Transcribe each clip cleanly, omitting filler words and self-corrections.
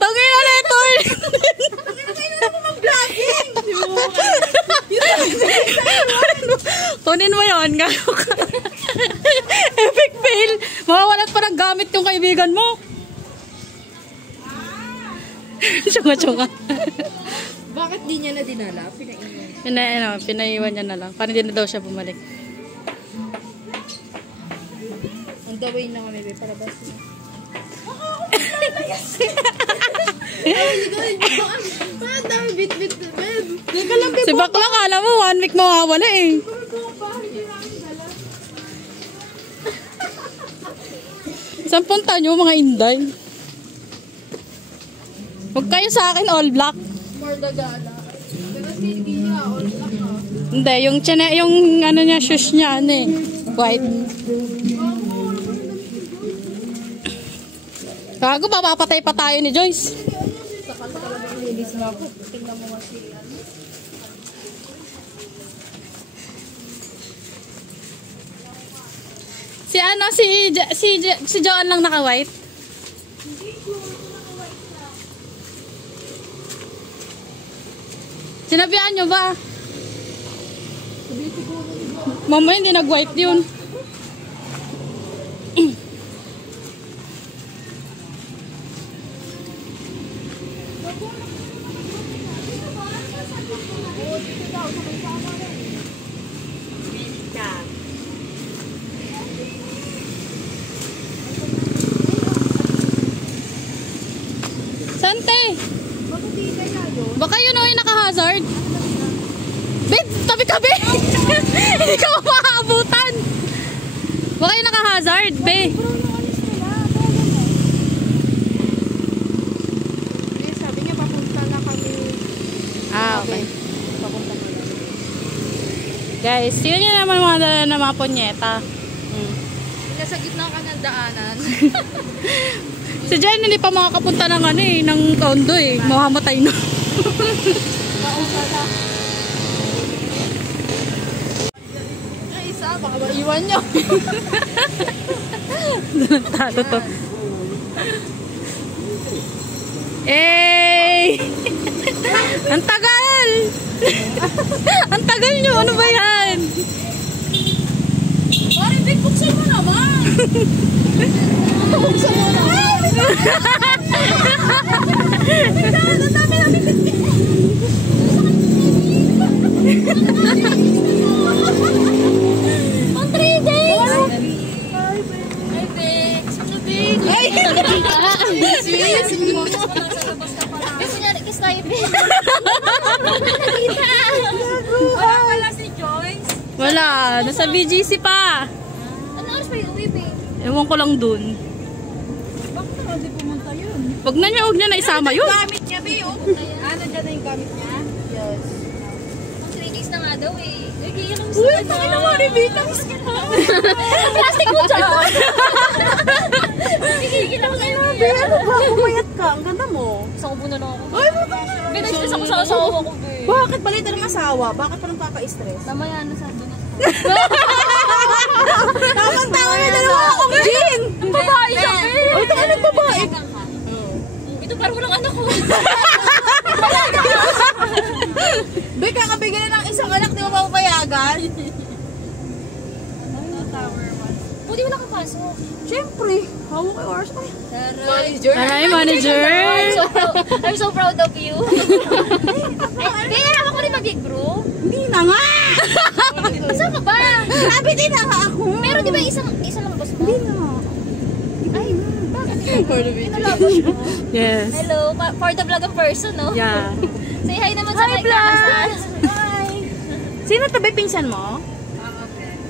Tangina na ito. Kailan na mo mag-vlogging? Kunin mo yun. Gano'n ka. Epic fail. Mawawalat pa ng gamit yung kaibigan mo. Tsunga-tsunga. Bakit di niya na dinala? Pinaiwan niya na lang. Parang hindi na daw siya bumalik. On the way na kami, para bas na. Dami bit-bit. Si Bakla, kala mo 1 week mawawala eh. Saan punta nyo mga Inday? Huwag kayo sa akin all black. More dagala. Pero hindi niya all black ha. Hindi, yung ano niya, shoes niya, ano eh. White. Gago, papapatay pa tayo ni Joyce. Sakal talaga yung ladies nga po. Tingnan mo nga si Si ano, si Joan lang naka-white. Sinabihan nyo ba? Mamaya hindi nag-white yun. Sante! Baka yun o yung naka-hazard. Babe, tabi-tabi! Hindi ka mapaabutan! Baka yung naka-hazard, babe. Sabi niya papunta na kami. Okay. Papunta na kami. Guys, yun yun naman mga dala na mga punyeta. Nasa gitna ka ng daanan. Si Jen hindi pa makakapunta ng ano eh, ng condo eh. Mamamatay na. Mauna na. Ay, isa, baka maiwan niyo. Talo to. Eh! Ang tagal! Ang tagal nyo! Ano ba yan? Parang big buksan mo naman! Buksan mo naman! Ang dami namin bitbit! On 3 days! Hi, Bex! Ano, Bex? Ay! Sweet! Gusto niya, kiss tayo, Bex! Wala pala si Joyce! Wala. Nasa BGC pa. Ano oras pa yung uwi, Bex? Ewan ko lang dun. Bakit na hindi pumunta yun? Huwag na na isama yun. Gamit niya, Be, oh. Ano dyan na yung gamit niya? Yes. Ang 3 days na nga daw eh. Nagigil ang Uy, takin na mo, Rebitang plastic mo dyan! Nagigil ako sa'yo. Be, ano ba? Pumayat ka. Ang ganda mo. Isang ubo na lang ako. Ay, matang na. Binastress ako sa asawa ko, be. Bakit balita ng asawa? Bakit pa nang kaka-stress? Mamaya na sa doon. Tamang-tama na dalawa akong Jean! Babae siya, be! Ay, ito ka ng babae. Ito parang walang anak ko. Be, kakabigyan na ng isang anak, di mo papayagan? Buti wala kang pasok. Siyempre. Hawak kay oras. Manager. Aray, manager. I'm so proud of you. Be, naman ko rin mag-gig, bro. Hindi na nga! Saan ka ba? Sabi din na nga ako. Pero di ba isang lang boss mo? Hindi na. Ay, bakit? Kinalabas mo. Yes. Hello, for the vlog of person, no? Yeah. Say hi naman sa Hi, mga vlog! Hi! Sino to ba, pinsan mo?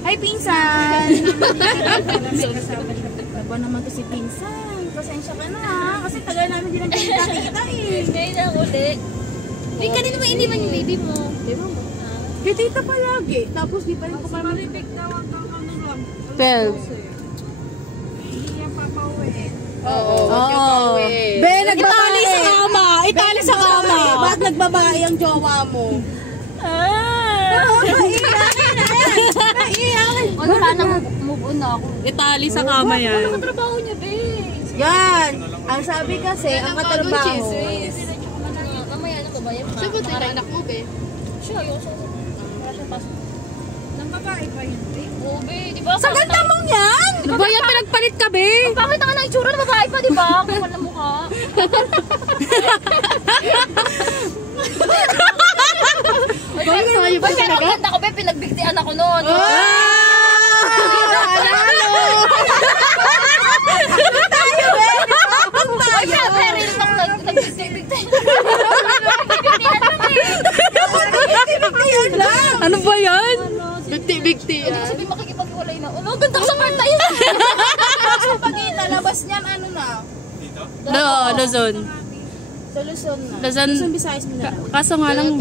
Hi, pinsan! Ba naman to si pinsan. Pasensya ka na ha. Kasi tagal namin din ang kita eh. Ngayon na ulit. Wait, kanina ba iniwan yung baby mo? Di ba mo? Kitita palagi. Tapos di pa rin ko pa maribig daw ang lang. 12. Hindi niya papauwi. Oo. Be, nagbabae. Itali sa kama. Itali sa kama. Ba't nagbabae ang jowa mo? Wala na, move on na ako. Itali sa kama yan. Ano trabaho niya, be? Yan. yan. Ang sabi kasi, ang katrabaho. Mamaya ano ba yan? Sabi ko, anak mo, be. Siya, ayoko siya. Wala siya pasok. Ng babae pa yun, be. Oo, be. Di ba? Sa ganda mong yan! Ano ba yan? Pinagpalit ka, be? Ang pangit ang ng itsura ng babae pa, di ba? Kung wala mukha. Ba't pero ang ganda ko, be? Pinagbigtian ako noon. Ay, syempre, rin ako nagbigtian. Ano ba yan? Bigti. Hindi kasi makikipag-iwalay na. Ano, ganda ko sa karta yun. Sa pagkita, labas niyan, ano na? No, Luzon. Sa Luzon na. Luzon. Luzon, Visayas, Mindanao. Kaso nga lang,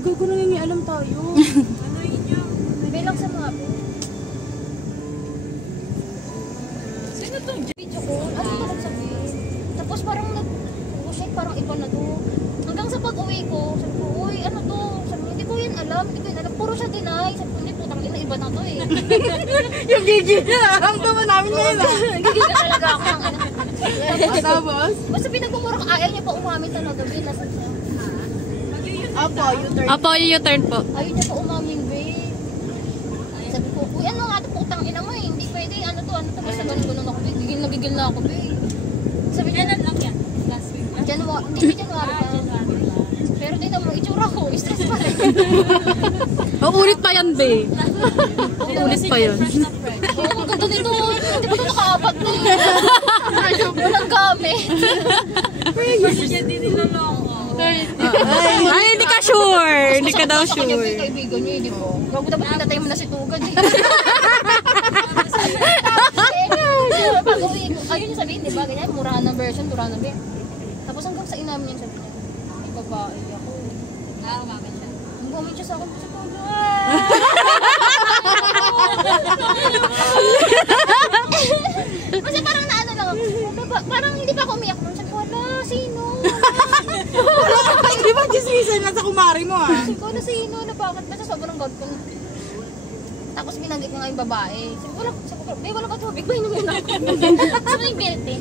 Gago nangingialam tayo. Bilang sa mga po. Sino to? Video ko. Ano ba nagsabihin? Tapos parang nag-shake, parang iba na to. Hanggang sa pag-uwi ko, sabi ko, uy, ano to? Sabi ko, hindi ko yan alam. Puro siya deny. Sabi ko, hindi, putang ina, iba na to eh. Yung gigil na, alam ka mo namin ngayon ah. Gigil ka talaga ako ng ano. Tapos? Basta pinagmumura ka, ayaw niya pa umamin talaga. Be, nasan siya? Apo, yung turn. Apo, yung turn po. Ayaw niya pa umamin, be. Sabi ko, uy, ano nga ito, putang ina mo eh. Hindi pwede, ano to. Basta ganun ako, be. Gigil na ako, be. Sabi niya, lang yan. Last week. Hindi, January pa. Pero tingnan mo, itsura ko, stress pa rin. Ulit pa yan, be. Ulit pa yun. Oo, ang ganda nito. Hindi pa ito nakaapat na eh. Walang gamit. Kasi siya din nilalong. Ay, hindi ka sure. Hindi ka daw Sa kanya, sure. kaibigan niya, di ba? Bago dapat pinatay mo na si Tugad eh. Pag-uwi ko, ayun yung sabihin, di ba? Ganyan, murahan ng version, murahan ng version. Tapos hanggang sa inamin niya, sabi niya, may babae ako. Umamin siya. Umamin siya sa akin, sa kasi parang naano lang ako. Parang hindi pa ako umiyak nun. Sabi ko, wala, sino? Di ba chismisan na sa kumari mo ah? Sabi ko, wala, sino? Na bakit? Basta sobrang god ko. Tapos binanggit ko nga yung babae. Sabi ko, wala ba tubig? Bahin mo muna ako. Sabi yung Belte.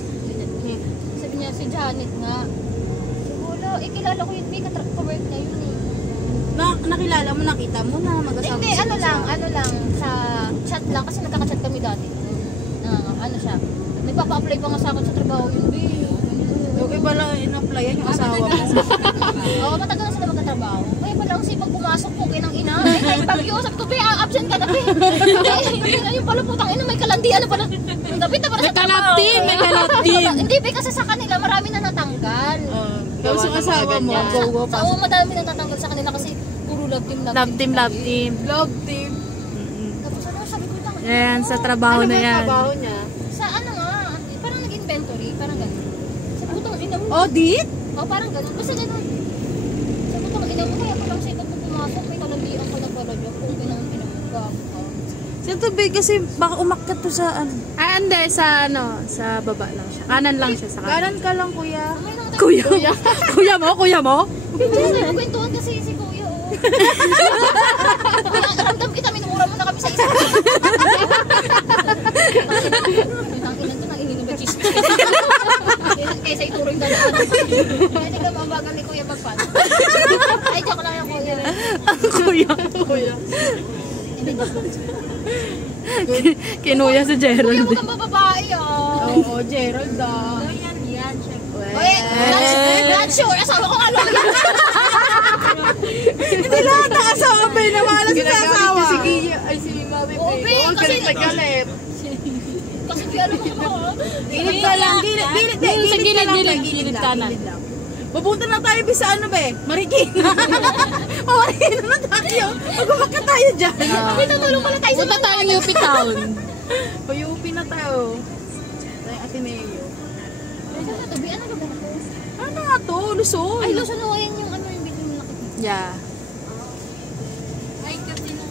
Sabi niya, si Janet nga. Sabi ko, wala, kilala ko yun. May ka-work niya yun eh. Nakilala mo, nakita mo na mag-asawa Hindi, ano lang, sa chat lang. Kasi nagkaka-chat kami dati. Ano siya, nagpapa-apply pa nga sa akin sa trabaho yun, be. Yung iba lang in-applyan yung asawa mo. Oo, matagal na sila magkatrabaho. Kaya pala ang sipag pumasok po, kinang ina. Ay, kahit bagyo, sabi ko, be, absent ka na, be. Ayun pala, putang ina, may kalandian na pala. Dapat na para sa trabaho. May kalaptin. Hindi, be, kasi sa kanila, marami na natanggal. Tapos yung asawa mo, go, Sa oo, madami na natanggal sa kanila kasi puro love team. Love team, love team. Love team. Tapos ano, sabi ko lang. Yan, sa trabaho na yan. Trabaho niya? Sa ano nga, parang nag-inventory, parang gano'n. Sa putang ina mo. Audit? Oh, parang gano'n. Basta gano'n. Sa putang ina mo, kaya palang sikat mo pumasok, may kalandian ka na pala dyan. Kung pinang-pinang-gam ka. Sino to, be? Kasi baka umakyat to sa ano. Ah, hindi, sa baba lang siya. Kanan lang siya sa kanan. Kanan ka lang, kuya. May nakatay. Kuya? Kuya mo? Diyan, kwentuhan kasi si Kuya, oh. Ramdam kita, minumura mo na kami sa isa. Ang ilan to, nanginginom na chismis. Kaysa ituro yung dalawa. Kaya ka mabagal ni Kuya magpan. Ay, joke lang yung Kuya. Kuya. Kinuya si Kuya Gerald. mo kang babae, oh. Oo, Gerald ah. Yan, syempre. Oye, not sure. Asawa ko nga lang. Hindi lahat ng asawa, be. Namalas sa asawa. Si Mami, Oo, be, kasi galit. kasi ano mo. Gilid ka lang, gilid kanan. Pupunta na tayo sa ano, be? Marikina. Marikina na tayo. Mag-umakyat tayo dyan. May tutulong pala tayo sa Punta tayo ng UP Town. Payupi na tayo. Tayo Ateneo. Ano na to? Be, ano lugar to? Ano nga to? Luzon. Ay, Luzon, oh, yan yung ano yung video mo nakikita. Yeah. Ay, kasi nung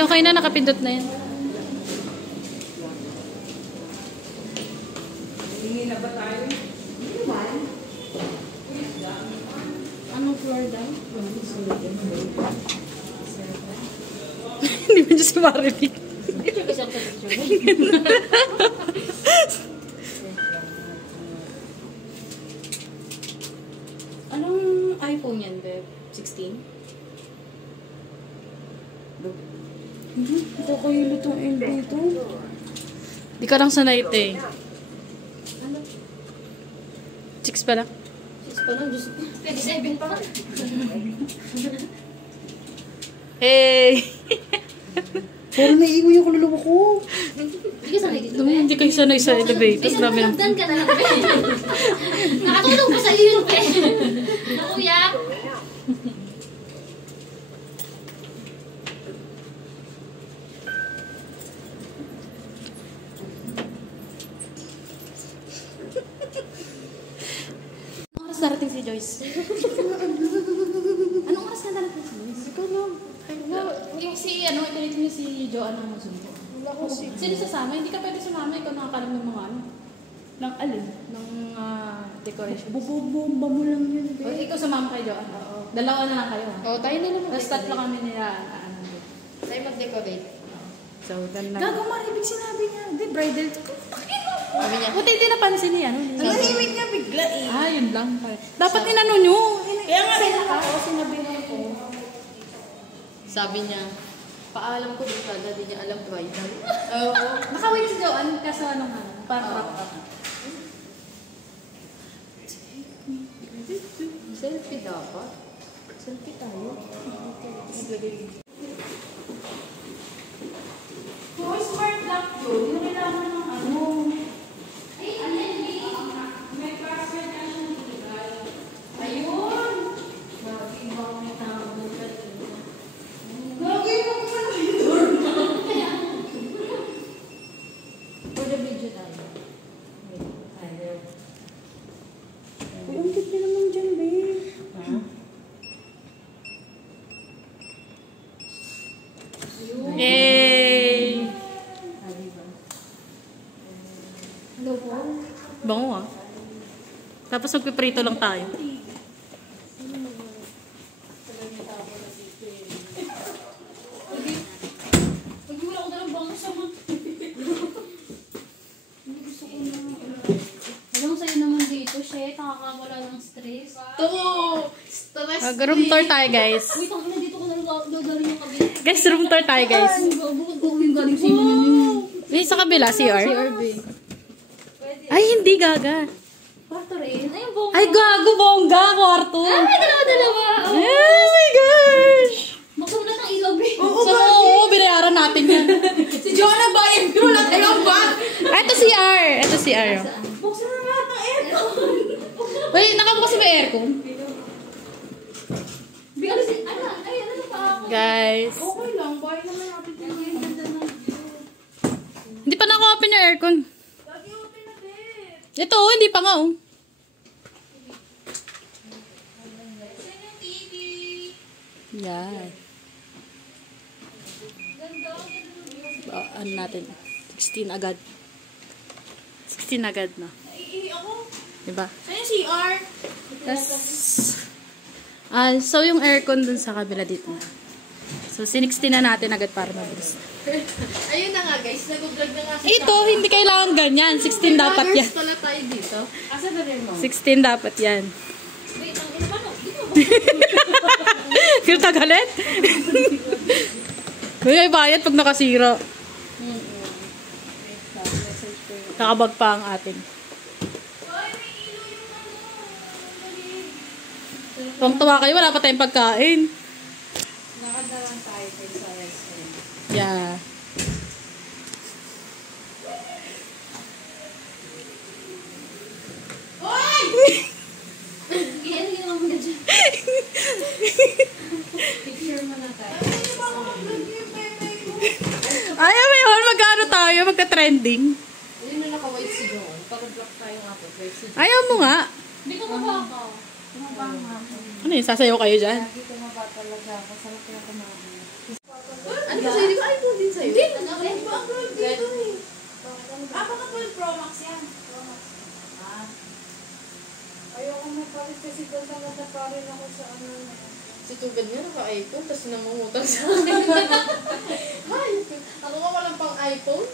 Hindi, okay na. Nakapindot na yan. Anong floor daw? Hindi mo Diyos marinig. Picture kasi ako sa picture. Anong iPhone yan, Beb? 16? Ito kayo lutong LB ito. Di ka lang sanay ito eh. 6 pa lang. 6 pa lang, Diyos ko. 27 pa. Hey! Pero naiiwan yung kaluluwa ko. Hindi ka sanay dito, Beb. Hindi kayo sanay sa elevator. Ay, Grabe naman. nagdan ka na lang, Beb. Nakatulong pa sa iyo yun, Beb. Kuya. Anong oras darating si Joyce? Anong oras na darating si Joyce? Ikaw lang. Yung si, ito niyo si Joanne ang masundo. Wala ko si... Sino sasama? Hindi ka pwede sumama. Ikaw nakakalam ng mga ano. Nang alin? Ng decoration. Bubomba mo lang yun, O, Beb. ikaw sumama kay Joanne. Oo. Dalawa na lang kayo. Oo, tayo na lang Tapos tatlo kami nila. Tayo mag-decorate. So, dan lang. Gago, maribig sinabi niya. Hindi, bridal. Sabi niya. Buti hindi napansin niya. Nahimik niya bigla eh. Ah, yun lang. Dapat inano nyo. Kaya nga, ako sinabihan ko. Sabi niya, paalam ko dito, hindi niya alam bridal. Oo. Nakawin si Joanne kaso anong parang wrap up. Selfie dapat. Selfie tayo. Kung smart lock yun, yung kailangan ng ano. May password na siya nilagay. Ayun! Lagi ba may tao mo kanina? Lagi mo For the video tayo. Uy, ang cute niya naman dyan, babe. Yay! Hello po. Bango ah. Tapos magpiprito lang tayo. Pag-iwala ko na lang bango sa mga. Gusto ko na. Alam sa'yo naman dito, shit. Nakakawala ng stress. Room tour tayo guys. Uy, tangina dito ko na gagaling yung kabila. Guys, room tour tayo guys. Bukod ko yung galing sa inyo. Sa kabila, CR. Ay, hindi gaga. Kwarto rin. Ayun, bongga. Ay, gago, bongga, kwarto. Ay, dalawa-dalawa. Oh my gosh! Magsulat ng ilaw, babe. Oo, binayaran natin yan. Si Joanna bayad ko lang tayo ba? Ito CR. Ito CR. Buksan na lahat ng aircon. Wait, nakabukas ba aircon? Bigla si... Ay, ano pa ako? Guys. Okay lang, bahay naman natin ito. Hindi pa naka-open yung aircon. Lagi open na, babe. Ito, hindi pa nga oh. Saan yung TV? Yan. Ano natin? 16 agad. 16 agad na. Naiihi ako. Diba? Saan yung CR? So yung aircon dun sa kabila dito na. So, 16 na natin agad para mabilis. Ayun na nga guys, nag-vlog na nga si Ito, hindi kailangan ganyan. 16 dapat yan. pala tayo dito. Asa na rin mo? 16 dapat yan. Wait, ang ina ba? Dito. Feel tagalit? May bayad pag nakasira. Nakabag pa ang atin. Kung tuwa kayo, wala pa tayong pagkain. Lakad na lang tayo sa restaurant. Yeah. Kaya hindi naman ka dyan. Picture mo na tayo. Ayaw mo yun, magkano tayo, magka-trending. Ayun na naka-white si Joan. Pag-block tayo nga po. White si Joan. Ayaw mo nga. Hindi ko mabaka. Tumaba nga ako. Ano yun, sasayaw kayo dyan? Lagi tumaba talaga ako. Sarap kaya kumain. Ano ba sa'yo? Di ba iPhone din sa'yo? Hindi ba ang gold dito eh? Baka 12 Pro Max yan. Ah. Ayoko magpalit kasi ganda pa rin ako sa ano na. Si Tugad nga naka-iPhone, tapos namumutang sa akin. Ay, ako nga walang pang iPhone.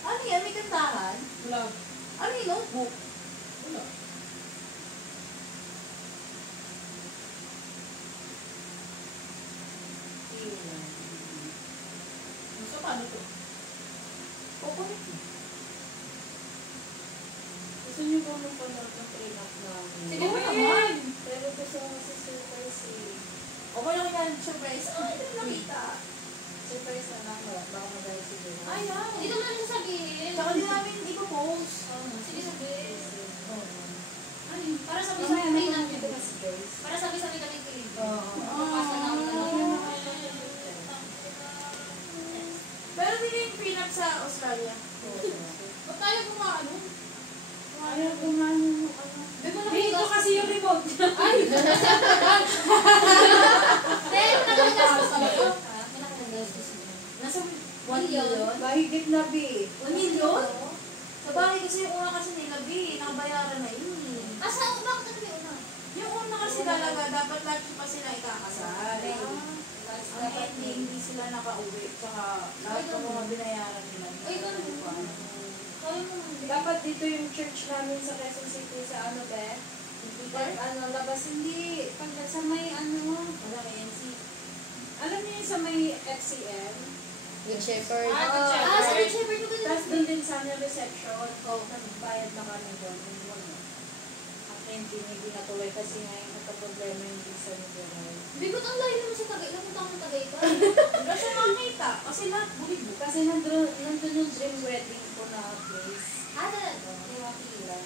Ano yan? May kantahan? Wala. Ano yung notebook? Wala. So, paano to? Kukulit mo. Gusto niyo ba mapanood ng prenup namin? Sige mo naman. Pero gusto ko kasi surprise eh. Okay lang yan, surprise. Ay, hindi ko nakita. Surprise na lang, baka madali si Dino. Ay, Hindi naman natin sasabihin. Tsaka di namin hindi ko post. Sige, sabihin. Ano? Para sabi Mamaya sabi naman namin. dito kasi guys. Para sabi kami kilig. Oo. Pasa na ang Pero hindi yung prenup sa Australia. Ba't tayo gumaano? Ayaw gumano mo ano. Dito kasi yung remote. Ay! Pero nakagastos ko. Nakagastos ko. Nasa 1 Million? million? Mahigit na B. 1 million? Sa bahay kasi yung una kasi nila, nakabayaran na yun eh. Asa ako? Bakit ano may una? Yung una kasi talaga, dapat lahat pa sila ikakasal. Ang ending, hindi sila nakauwi. Tsaka lahat ng mga binayaran nila. Ay, ganun. Kaya mo Dapat dito yung church namin sa Quezon City sa ano be? Pag ano, labas hindi. Pag sa may ano, Wala kay NC. alam niyo yung sa may FCM? Good Shepherd. Ah, Good Shepherd. Ah, sa Good Shepherd ko Tapos doon din sa ano, reception. Nagbayad na kami doon. Ang hindi natuloy kasi nga yung nagka-problema yung visa ni Gerald. Bigot ang layo naman sa Tagay. Napunta ko ng Tagay ka. Wala siya makakita. Kasi lahat bulig-bug. Kasi nandun yung dream wedding ko na place. Ah, talaga? Yung Makila.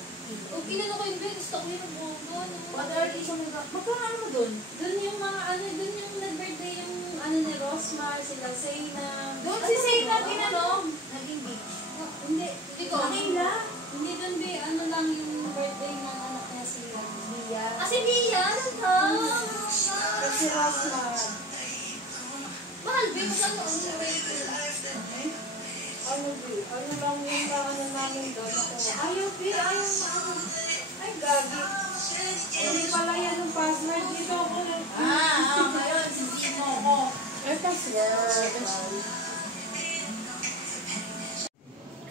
O, kinano ko yung bed. Gusto ko yung bugo. What are these mga... Magkano mo dun? Doon yung mga ano, doon yung nag-birthday yung ano ni Rosmar, sila Zayna. Doon si Zayna tinanong. Naging beach. Hindi, Hindi ko. Nakila. hindi doon be, ano lang yung birthday ng anak niya si Mia. Ah, si Mia. Ano ka? Kasi Rosmar. Mahal, be. Magkano ang rate? Ano be, ano lang yung ano namin doon ako. Ayaw, P. Ayaw na ako. Ay, gagi. Hindi pala yan yung password dito ako na. Ngayon, sisihin mo ako. Ay, password.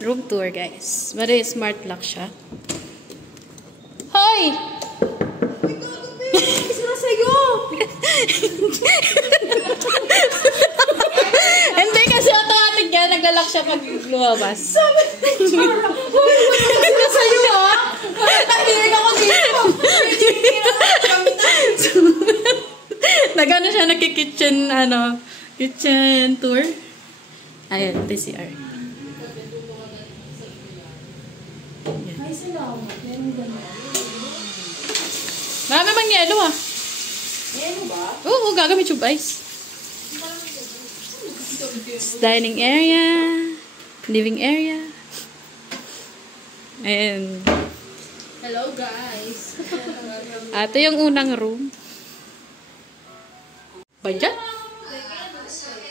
Room tour, guys. Very smart lock siya. Hoy! Sila sa'yo! Hindi kasi automatic yan. Naglalak siya pag lumabas. Sila sa'yo, ha? Nakinig ako dito. Nagano siya, nagki-kitchen, kitchen tour. Ayan, TCR. Ay, salamat. Meron ganun. Marami bang yelo, ah. Ano ba? Oo, gagamit yung ice. Dining area. Living area. And Hello, guys. ito yung unang room. Ba dyan?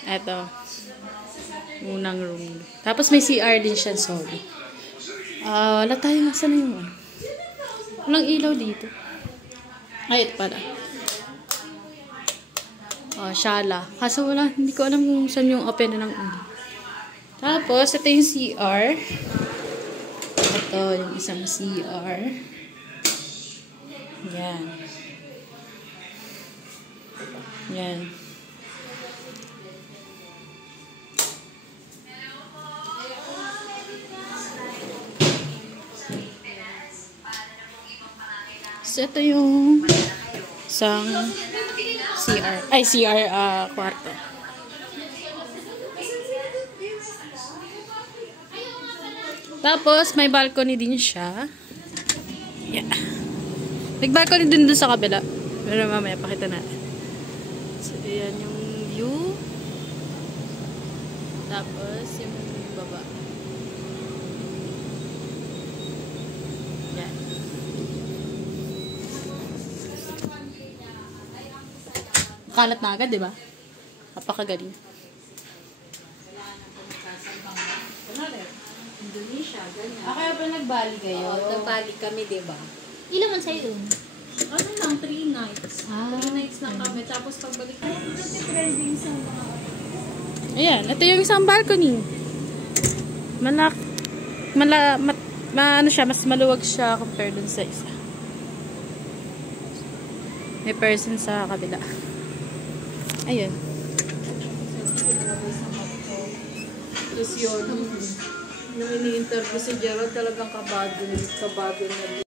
Ito. Unang room. Tapos may CR din siya, sorry. Wala tayong nasa na yung ano. Walang ilaw dito. Ay, ito pala. Shala. Kaso wala, hindi ko alam kung saan yung open na ng ulo. Tapos, ito yung CR. Ito, yung isang CR. Yan. Yan. So, ito yung isang CR. Ay, CR kwarto. Tapos, may balcony din siya. Yeah. May balcony din dun sa kabila. Pero mamaya, pakita natin. So, yan yung view. Tapos, yung baba. Yan. Kalat na agad, di ba? Napakagaling. Indonesia, ganyan. Kaya pa nagbali kayo? Oo, nagbalik kami, di ba? Ilan man sa'yo dun? Ano lang, 3 nights. 3 nights na kami. Tapos pagbalik kami, trending sa mga... Ayan, ito yung isang balcony. Ano siya, mas maluwag siya compare dun sa isa. May person sa kabila. Ayun. Tapos yun, nung ini-interview si Gerald, talagang kabado na